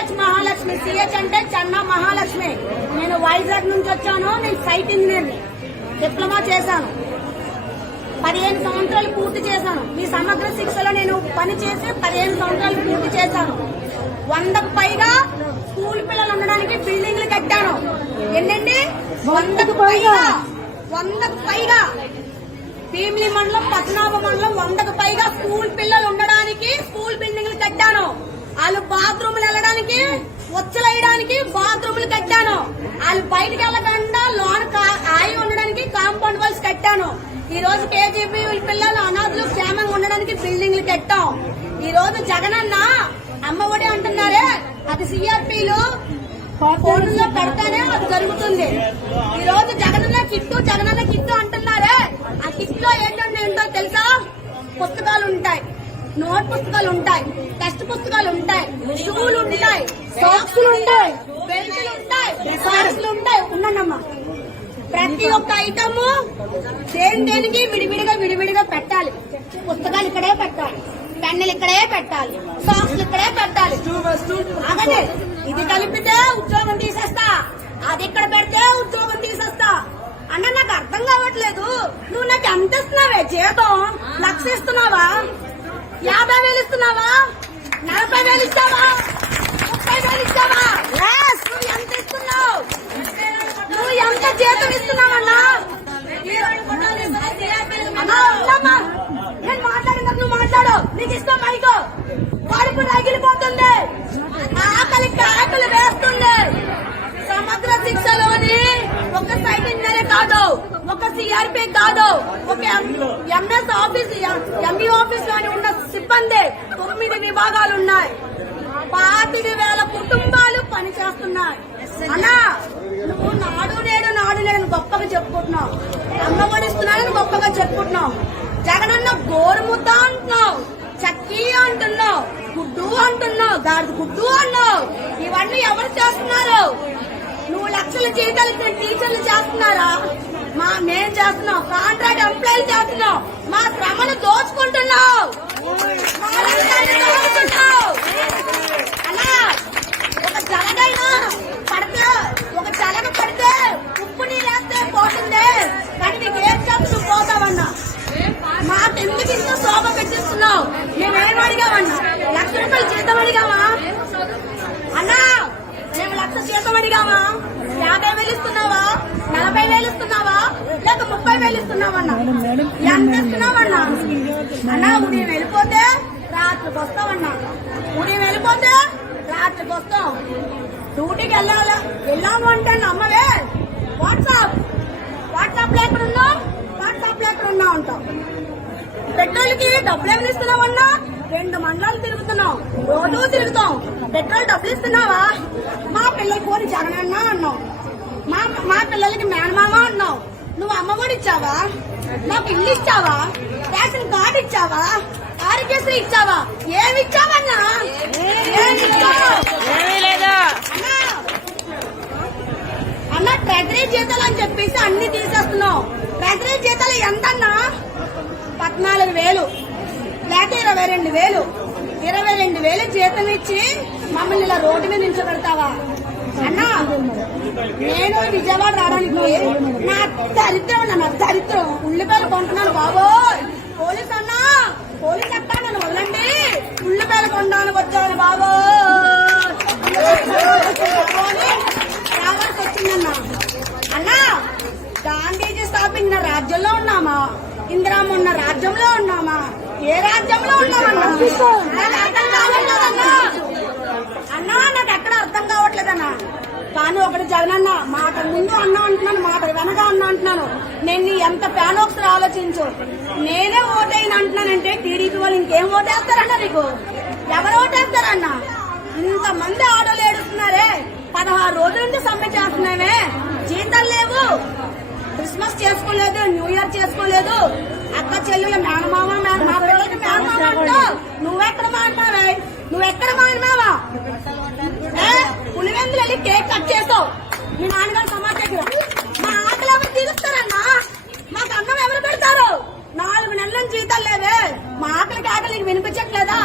Mahalakshmi. CH అంటే చెన్న మహాలక్ష్మి. నేను వైజాగ్ నుంచి వచ్చాను. నేను సైట్ ఇంజనీర్ డిప్లొమా చేశాను. 15 సంవత్సరాలు పూర్తి చేశాను. ఈ సమగ్ర శిక్షలో నేను పని చేసి 15 సంవత్సరాలు పూర్తి చేశాను. 100కు పైగా స్కూల్ పిల్లలు ఉండడానికి బిల్డింగ్లు కట్టాను. ఎన్నండి? 100కు పైగా భీమిలి మండలం, పద్మనాభ మండలం 100కు పైగా స్కూల్ పిల్లలు ఉండడానికి స్కూల్ బిల్డింగ్లు కట్టాను. వాళ్ళు బాత్రూమ్లు వెళ్ళడానికి, వచ్చలేయడానికి బాత్రూమ్లు కట్టాను. వాళ్ళు బయటకు వెళ్ళకుండా లోన్ ఆయి ఉండడానికి కాంపౌండ్ వాల్స్ కట్టాను. ఈ రోజు కేజీబీ పిల్లలు అనాథులు క్షేమంగా ఉండడానికి బిల్డింగ్లు కట్టాం. ఈ రోజు జగనన్న అమ్మఒడి అంటున్నారే, అది సిఆర్పీలు ఫోన్లో పెడతానే అది జరుగుతుంది. ఈ రోజు జగనన్న కిట్టు అంటున్నారే, ఆ కిట్ లో ఏంటో తెలుసా? పుస్తకాలు ఉంటాయి, నోట్ పుస్తకాలు ఉంటాయి, టెక్స్ట్ పుస్తకాలు ఉంటాయి, షూలు ఉంటాయి, సాక్స్లు ఉంటాయి, బెల్ట్లు ఉంటాయి, సాక్స్లు ఉంటాయి. ఉన్నానమ్మా, ప్రతి ఒక్క ఐటమ్ దేనికి విడివిడిగా పెట్టాలి. పుస్తకాలు ఇక్కడే పెట్టాలి, పెన్నులు ఇక్కడే పెట్టాలి, సాక్స్లు ఇక్కడే పెట్టాలి. అలాగే ఇది కలిపితే ఉద్యోగం తీసేస్తా, అది ఇక్కడ పెడితే ఉద్యోగం తీసేస్తా అన్న. నాకు అర్థం కావట్లేదు. నువ్వు నాకు ఎంత ఇస్తున్నావే జీతం? 1,00,000 ఇస్తున్నావా? 50,000 ఇస్తున్నావా? 40,000 ఇస్తావా? 30,000 ఇస్తావా? నువ్వు ఎంత ఇస్తున్నావు? నువ్వు ఎంత జీతం ఇస్తున్నావన్నా? అన్నా, నేను మాట్లాడిన నువ్వు మాట్లాడు. నీకు ఇష్టం మైకో కడుపు రగిలిపోతుంది, ఆకలి వేస్తుంది. సమగ్ర శిక్షలోని ఒక సైట్ ఇంజనీర్ కాదు, ఒక సిఆర్పీ కాదు, ఒక ఎంఎస్ ఆఫీస్, ఎంఈ ఆఫీస్ లోని ఉన్న సిబ్బంది 9 విభాగాలు ఉన్నాయి. 25,000 కుటుంబాలు పనిచేస్తున్నాయి. అన్నా, నువ్వు నాడు నేడు గొప్పగా చెప్పుకుంటున్నావు, అమ్మఒడి ఇస్తున్నానని గొప్పగా చెప్పుకుంటున్నావు. జగనన్న గోరుముద్ద అంటున్నావు, చక్కీ అంటున్నావు, గుడ్డు అంటున్నావు, గాడిద గుడ్డు అన్నావు. ఇవన్నీ ఎవరు చేస్తున్నారు? నువ్వు లక్షల జీతాలు టీచర్లు చేస్తున్నారా? మేం చేస్తున్నావు, కాంట్రాక్ట్ ఎంప్లాయీలు చేస్తున్నావు. మా శ్రమను దోచుకుంటున్నావు. అలా ఒక జలగ పడితే ఉప్పు నీళ్ళేస్తే పోతుంది, కానీ నీకు ఏం చెప్పు నువ్వు పోతావన్నా. మాకెందుకు ఇంత శోభ పెట్టిస్తున్నావు? మేమేం అడిగామన్నా? 1,00,000 రూపాయలు జీతం అడిగామా అన్నా? మేము 1,00,000 జీతం అడిగామా? 50,000 ఇస్తున్నావా? 40,000 ఇస్తున్నావా? లేక 30,000 ఇస్తున్నావన్నా? ఎంత ఇస్తున్నావన్నా? అన్నా, ఉదయం వెళ్ళిపోతే రాత్రికి వస్తామన్నా. ఉదయం వెళ్ళిపోతే రాత్రికి వస్తాం. డ్యూటీకి వెళ్ళాము అంటే అమ్మవే వాట్సాప్ లో ఎక్కడున్నావు, వాట్సాప్ లో ఎక్కడున్నావు అంటాం. పెట్రోల్ కి డబ్బులు ఏమి ఇస్తున్నావన్నా? 2 మండలాలు తిరుగుతున్నాం, రోజు తిరుగుతాం. పెట్రోల్ డబ్బులు ఇస్తున్నావా? మా పిల్లలకి పోని జగనన్న అన్నావు, మా పిల్లలకి మేనమామ అన్నావు. నువ్వు అమ్మఒడి ఇచ్చావా? నాకు ఇల్లు ఇచ్చావా? రేషన్ కార్డు ఇచ్చావా? ఆరోగ్యశ్రీ ఇచ్చావా? ఏమి ఇచ్చావన్నా? అన్నా, ట్రెజరీ జీతాలు అని చెప్పేసి అన్ని తీసేస్తున్నావు. ట్రెజరీ జీతాలు ఎంతన్నా? 14,000 లేక 22,000. 22,000 జీతం ఇచ్చి మమ్మల్ని ఇలా రోడ్డు మీద నిల్చోబెడతావా అన్నా? నేను విజయవాడ రావడానికి నా దరిద్రం ఉల్లిపాయలు కొంటున్నాను బాబోయ్. పోలీస్ అన్నా, పోలీస్ అక్క నన్ను వల్లండి, ఉల్లిపాయలు కొనడానికి వచ్చాను బాబోయ్. రావాల్సి వచ్చిందన్నా. అన్నా, గాంధీజీ స్థాపించిన రాజ్యంలో ఉన్నామా? ఇందిరామ్మ ఉన్న రాజ్యంలో ఉన్నామా? ఏ రాజ్యంలో ఉన్నామన్నా? నాకు అర్థం కావట్లేదన్నా. అన్నా, నాకు ఎక్కడ అర్థం కావట్లేదన్నా. కానీ ఒకటి జగనన్న, మాట ముందు అన్నా అంటున్నాను, మాట వెనక అన్నా అంటున్నాను. నేను ఎంత ఫ్యాన్ ఒకసారి ఆలోచించు. నేనే ఓటైన అంటున్నానంటే టీడీపీ వాళ్ళు ఇంకేం ఓటేస్తారన్నా? నీకు ఎవరు ఓటేస్తారన్నా? ఇంతమంది ఆటోలు ఏడుస్తున్నారే, 16 రోజుల నుంచి సమ్మె చేస్తున్నామే, జీతాలు లేవు, క్రిస్మస్ చేసుకోలేదు, న్యూ ఇయర్ చేసుకోలేదు. అక్క చెల్లెలు మేనమామ, మా పిల్లలకి మేనమామ అంటావు. నువ్వెక్కడ మాట్లాడే? నువ్వెక్కడ మానమావా? పులివెందులు వెళ్ళి కేక్ కట్ చేస్తావు మీ నాన్నగారు సమాజ దగ్గర. మా ఆకలి ఎవరు తీరుస్తారన్నా? మాకు అన్నం ఎవరు పెడతారు? 4 నెలల జీతాలు లేవే. మా ఆకలికి వినిపించట్లేదా?